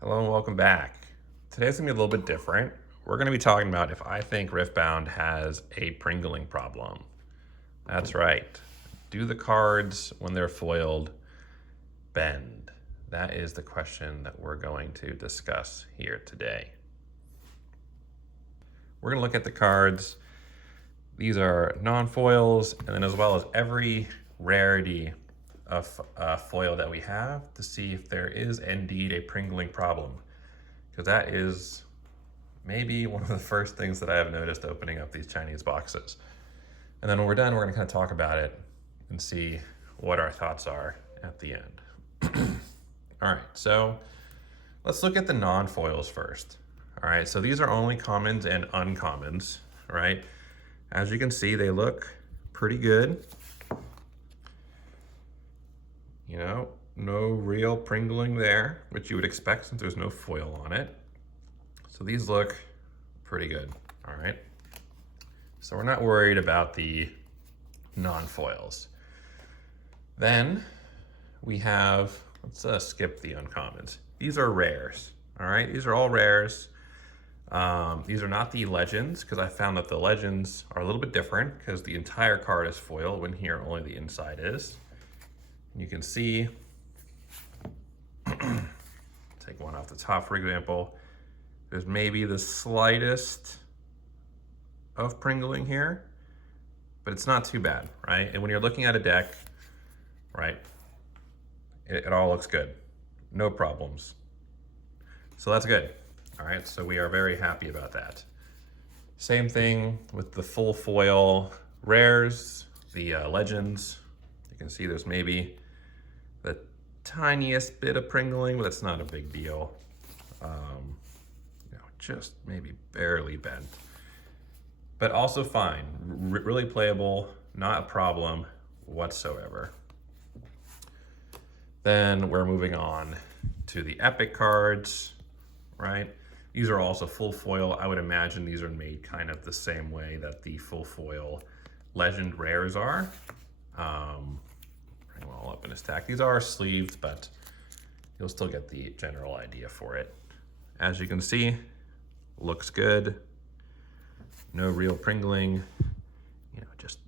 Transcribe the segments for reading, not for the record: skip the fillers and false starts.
Hello and welcome back. Today's gonna be a little bit different. We're gonna be talking about if I think Riftbound has a Pringling problem. That's right. Do the cards, when they're foiled, bend? That is the question that we're going to discuss here today. We're gonna look at the cards. These are non-foils, and then as well as every rarity of foil that we have to see if there is indeed a Pringling problem. Because that is maybe one of the first things that I have noticed opening up these Chinese boxes. And then when we're done, we're gonna kind of talk about it and see what our thoughts are at the end. All right, so let's look at the non-foils first. All right, so these are only commons and uncommons, right? As you can see, they look pretty good. You know, no real Pringling there, which you would expect since there's no foil on it. So these look pretty good, all right? So we're not worried about the non-foils. Then we have, let's skip the uncommons. These are rares, all right? These are all rares. These are not the legends, because I found that the legends are a little bit different because the entire card is foil when here only the inside is. You can see, take one off the top for example, there's maybe the slightest of Pringling here, but it's not too bad, right? And when you're looking at a deck, right, it all looks good. No problems. So that's good. All right, so we are very happy about that. Same thing with the full foil rares, the legends. You can see there's maybe the tiniest bit of Pringling, but that's not a big deal. Just maybe barely bent. But also fine, really playable, not a problem whatsoever. Then we're moving on to the epic cards, right? These are also full foil. I would imagine these are made kind of the same way that the full foil legend rares are. Bring them all up in a stack. These are sleeved, but you'll still get the general idea for it. As you can see, looks good. No real Pringling, just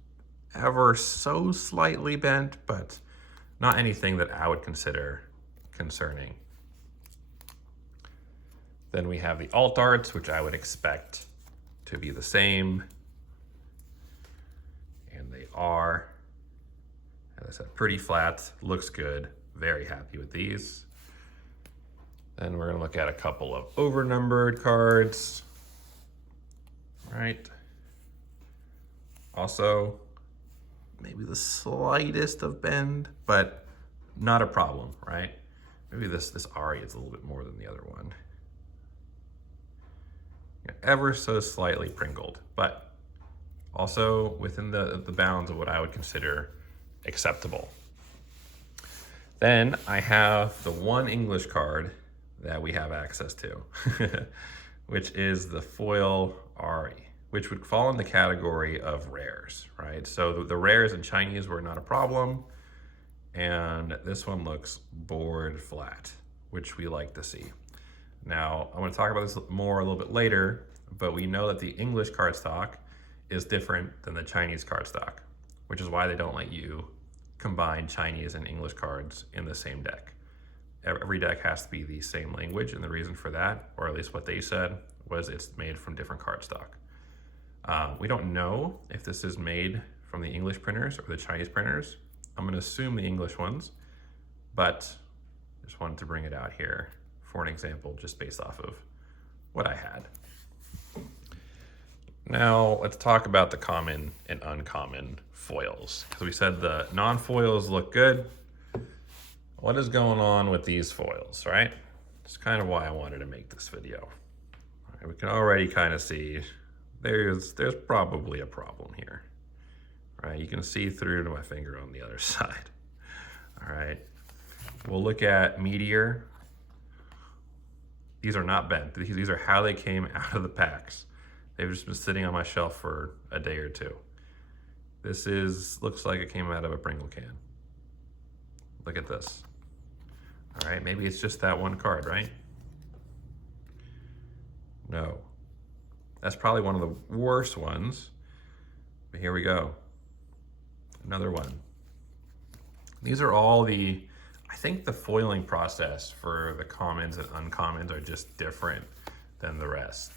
ever so slightly bent, but not anything that I would consider concerning. Then we have the alt arts, which I would expect to be the same. And they are, as I said, pretty flat, looks good, very happy with these. Then we're gonna look at a couple of overnumbered cards, right? Also, maybe the slightest of bend, but not a problem, right? Maybe this Ari is a little bit more than the other one. Ever so slightly pringled, but also within the bounds of what I would consider acceptable. Then I have the one English card that we have access to, which is the foil Ari, which would fall in the category of rares, right? So the rares in Chinese were not a problem, and this one looks board flat, which we like to see. Now, I'm going to talk about this more a little bit later, but we know that the English cardstock is different than the Chinese cardstock, which is why they don't let you combine Chinese and English cards in the same deck. Every deck has to be the same language, and the reason for that, or at least what they said, was it's made from different cardstock. We don't know if this is made from the English printers or the Chinese printers. I'm going to assume the English ones, but just wanted to bring it out here for an example, just based off of what I had. Now let's talk about the common and uncommon foils. Because we said the non-foils look good. What is going on with these foils, right? It's kind of why I wanted to make this video. All right, we can already kind of see there's probably a problem here, right? You can see through to my finger on the other side. All right, we'll look at Meteor. These are not bent. These are how they came out of the packs. They've just been sitting on my shelf for a day or two. This looks like it came out of a Pringle can. Look at this. All right, maybe it's just that one card, right? No. That's probably one of the worst ones. But here we go. Another one. These are all I think the foiling process for the commons and uncommons are just different than the rest.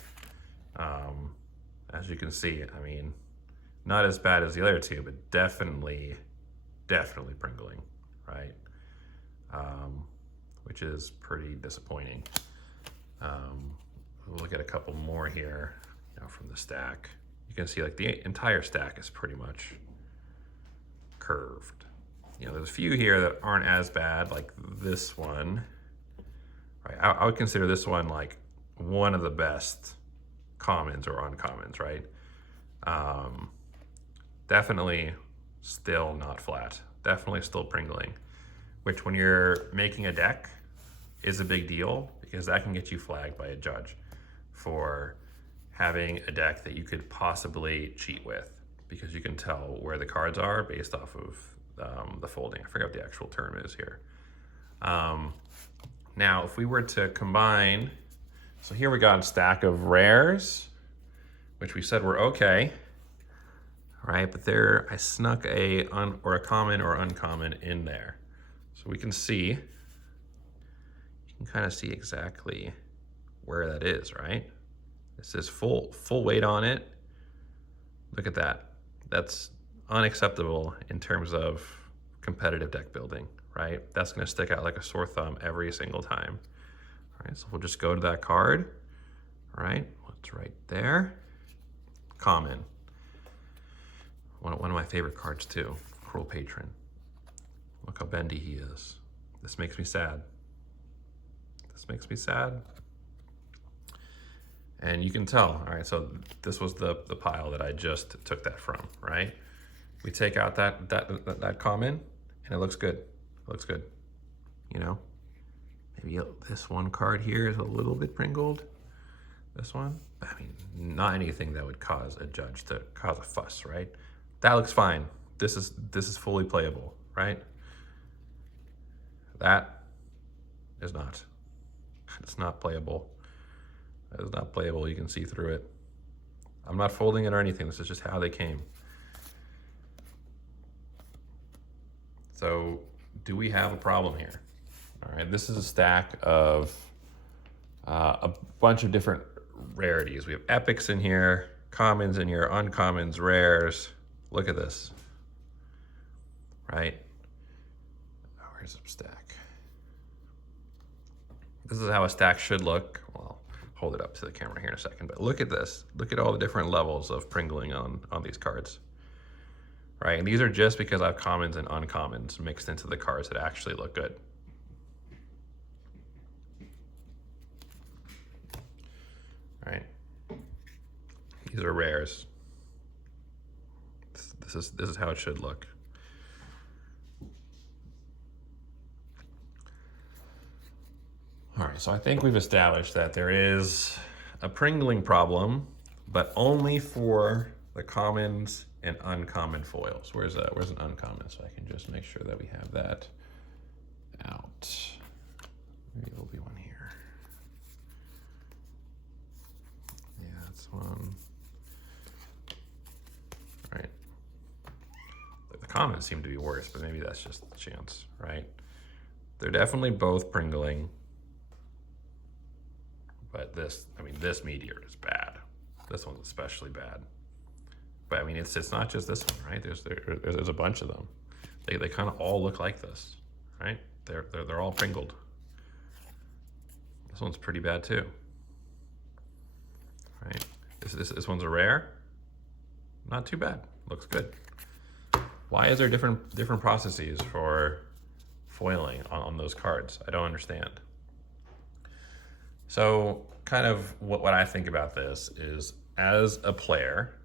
As you can see, I mean, not as bad as the other two, but definitely Pringling, right? Which is pretty disappointing. We'll look at a couple more here, from the stack. You can see like the entire stack is pretty much curved. There's a few here that aren't as bad, like this one. Right, I would consider this one like one of the best commons or uncommons, right? Definitely still not flat. Definitely still Pringling, which when you're making a deck is a big deal because that can get you flagged by a judge for having a deck that you could possibly cheat with, because you can tell where the cards are based off of the folding. I forget what the actual term is here. Now, if we were to combine, so here we got a stack of rares, which we said were okay, right? But there, I snuck a common or uncommon in there. So we can see, you can kind of see exactly where that is, right? This is full weight on it. Look at that. That's unacceptable in terms of competitive deck building, right? That's going to stick out like a sore thumb every single time. All right, so we'll just go to that card, all right? It's right there. Common. One of my favorite cards too, Cruel Patron. Look how bendy he is. This makes me sad. This makes me sad. And you can tell, all right, so this was the pile that I just took that from, right? We take out that common and it looks good. It looks good, Maybe this one card here is a little bit pringled. This one, I mean, not anything that would cause a judge to cause a fuss, right? That looks fine. This is fully playable, right? That is not. It's not playable. That is not playable. You can see through it. I'm not folding it or anything. This is just how they came. So, do we have a problem here? All right, this is a stack of a bunch of different rarities. We have epics in here, commons in here, uncommons, rares. Look at this, right? Oh, where's the stack? This is how a stack should look. Well, I'll hold it up to the camera here in a second, but look at this. Look at all the different levels of Pringling on these cards, right? And these are just because I have commons and uncommons mixed into the cards that actually look good. Right? These are rares. This is how it should look. All right, so I think we've established that there is a Pringling problem, but only for the commons and uncommon foils. Where's an uncommon? So I can just make sure that we have that out. Maybe there'll be one here. Yeah, that's one. Right. The commons seem to be worse, but maybe that's just the chance, right? They're definitely both Pringling. But this meteor is bad. This one's especially bad. But I mean, it's not just this one, right? There's a bunch of them. They kind of all look like this, right? They're all Pringled. This one's pretty bad too, right? This one's a rare. Not too bad. Looks good. Why is there different processes for foiling on those cards? I don't understand. So kind of what I think about this is, as a player,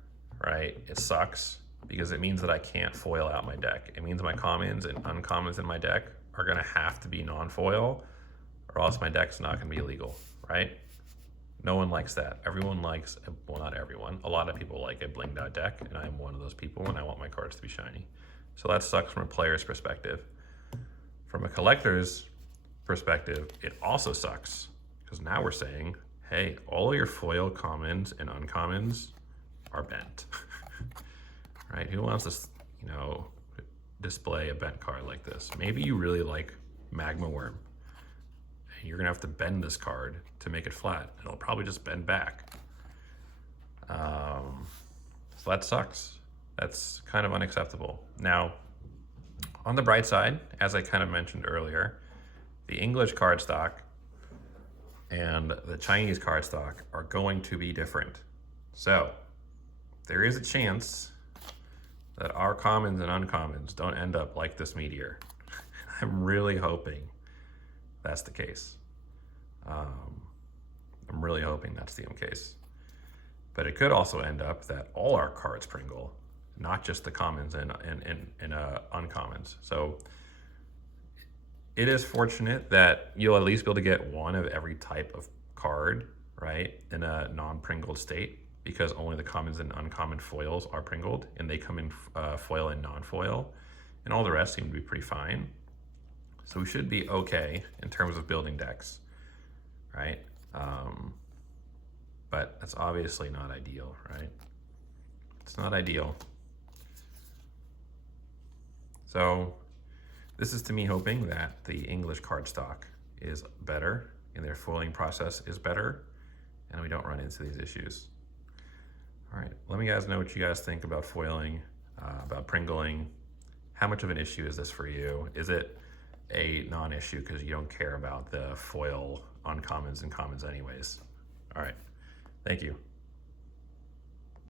right, it sucks because it means that I can't foil out my deck. It means my commons and uncommons in my deck are gonna have to be non-foil, or else my deck's not gonna be legal, right? No one likes that. Everyone likes, well, not everyone, a lot of people like a blinged out deck, and I'm one of those people, and I want my cards to be shiny. So that sucks from a player's perspective. From a collector's perspective, it also sucks, because now we're saying, hey, all your foil commons and uncommons are bent, right? Who wants to, you know, display a bent card like this? Maybe you really like Magma Worm, and you're gonna have to bend this card to make it flat. It'll probably just bend back. So that sucks. That's kind of unacceptable. Now, on the bright side, as I kind of mentioned earlier, the English cardstock and the Chinese cardstock are going to be different. So there is a chance that our commons and uncommons don't end up like this meteor. I'm really hoping that's the case. I'm really hoping that's the case. But it could also end up that all our cards Pringle, not just the commons and uncommons. So it is fortunate that you'll at least be able to get one of every type of card, right, in a non-Pringled state, because only the commons and uncommon foils are Pringled, and they come in foil and non-foil, and all the rest seem to be pretty fine. So we should be okay in terms of building decks, right? But that's obviously not ideal, right? It's not ideal. So this is to me hoping that the English cardstock is better and their foiling process is better, and we don't run into these issues. All right, let me guys know what you guys think about foiling, about Pringling. How much of an issue is this for you? Is it a non-issue because you don't care about the foil uncommons and commons anyways? All right, thank you.